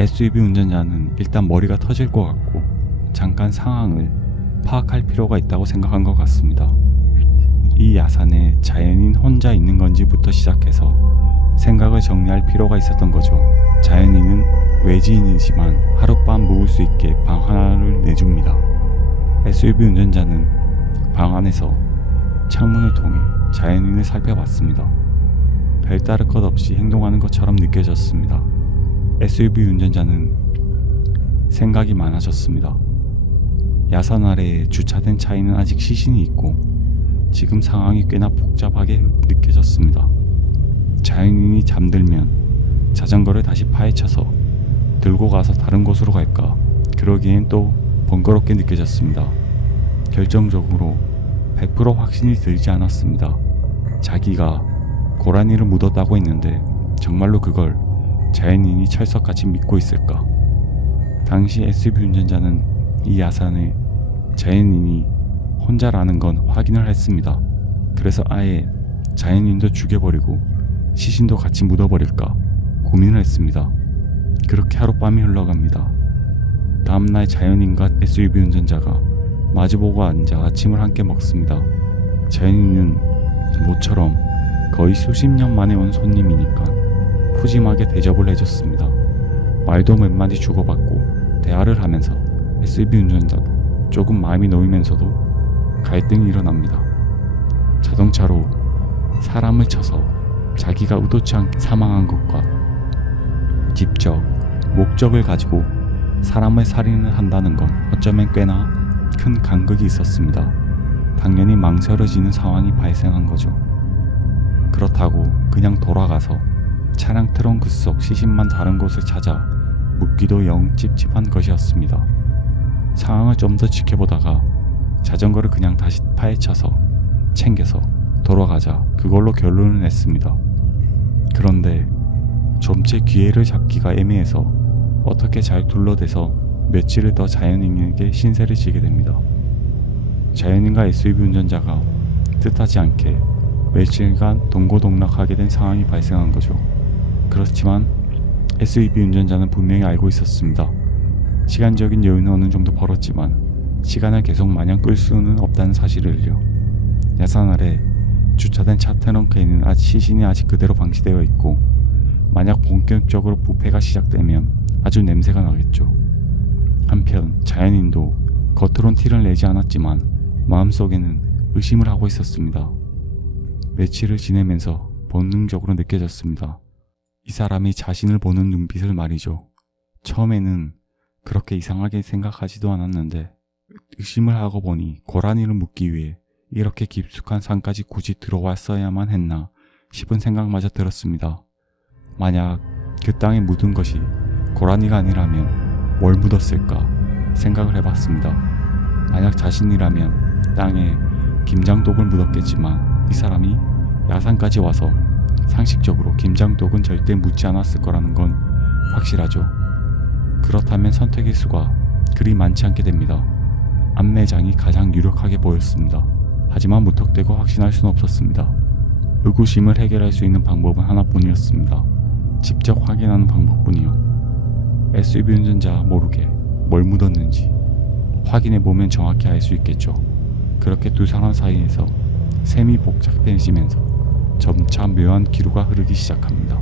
SUV 운전자는 일단 머리가 터질 것 같고 잠깐 상황을 파악할 필요가 있다고 생각한 것 같습니다. 이 야산에 자연인 혼자 있는 건지부터 시작해서 생각을 정리할 필요가 있었던 거죠. 자연인은 외지인이지만 하룻밤 묵을 수 있게 방 하나를 내줍니다. SUV 운전자는 방 안에서 창문을 통해 자연인을 살펴봤습니다. 별다를 것 없이 행동하는 것처럼 느껴졌습니다. SUV 운전자는 생각이 많아졌습니다. 야산 아래에 주차된 차에는 아직 시신이 있고 지금 상황이 꽤나 복잡하게 느껴졌습니다. 자연인이 잠들면 자전거를 다시 파헤쳐서 들고 가서 다른 곳으로 갈까? 그러기엔 또 번거롭게 느껴졌습니다. 결정적으로 100% 확신이 들지 않았습니다. 자기가 고라니를 묻었다고 했는데 정말로 그걸 자연인이 철석같이 믿고 있을까? 당시 SUV 운전자는 이 야산을 자연인이 혼자라는 건 확인을 했습니다. 그래서 아예 자연인도 죽여버리고 시신도 같이 묻어버릴까 고민을 했습니다. 그렇게 하룻밤이 흘러갑니다. 다음날 자연인과 SUV 운전자가 마주보고 앉아 아침을 함께 먹습니다. 자연인은 모처럼 거의 수십 년 만에 온 손님이니까 푸짐하게 대접을 해줬습니다. 말도 몇 마디 주고받고 대화를 하면서 SUV 운전자도 조금 마음이 놓이면서도 갈등이 일어납니다. 자동차로 사람을 쳐서 자기가 의도치 않게 사망한 것과 직접 목적을 가지고 사람을 살인을 한다는 건 어쩌면 꽤나 큰 간극이 있었습니다. 당연히 망설여지는 상황이 발생한 거죠. 그렇다고 그냥 돌아가서 차량 트렁크 속 시신만 다른 곳을 찾아 묻기도 영 찝찝한 것이었습니다. 상황을 좀 더 지켜보다가 자전거를 그냥 다시 파헤쳐서 챙겨서 돌아가자 그걸로 결론을 냈습니다. 그런데 좀째 기회를 잡기가 애매해서 어떻게 잘 둘러대서 며칠을 더 자연인에게 신세를 지게 됩니다. 자연인과 SUV 운전자가 뜻하지 않게 며칠간 동고동락하게 된 상황이 발생한 거죠. 그렇지만 SUV 운전자는 분명히 알고 있었습니다. 시간적인 여유는 어느 정도 벌었지만 시간을 계속 마냥 끌 수는 없다는 사실을요. 야산 아래 주차된 차 트렁크에는 시신이 아직 그대로 방치되어 있고 만약 본격적으로 부패가 시작되면 아주 냄새가 나겠죠. 한편 자연인도 겉으론 티를 내지 않았지만 마음속에는 의심을 하고 있었습니다. 며칠을 지내면서 본능적으로 느껴졌습니다. 이 사람이 자신을 보는 눈빛을 말이죠. 처음에는 그렇게 이상하게 생각하지도 않았는데 의심을 하고 보니 고라니를 묻기 위해 이렇게 깊숙한 산까지 굳이 들어왔어야만 했나 싶은 생각마저 들었습니다. 만약 그 땅에 묻은 것이 고라니가 아니라면 뭘 묻었을까 생각을 해봤습니다. 만약 자신이라면 땅에 김장독을 묻었겠지만 이 사람이 야산까지 와서 상식적으로 김장독은 절대 묻지 않았을 거라는 건 확실하죠. 그렇다면 선택의 수가 그리 많지 않게 됩니다. 안내장이 가장 유력하게 보였습니다. 하지만 무턱대고 확신할 수는 없었습니다. 의구심을 해결할 수 있는 방법은 하나뿐이었습니다. 직접 확인하는 방법뿐이요. SUV 운전자 모르게 뭘 묻었는지 확인해보면 정확히 알 수 있겠죠. 그렇게 두 사람 사이에서 셈이 복잡해지면서 점차 묘한 기류가 흐르기 시작합니다.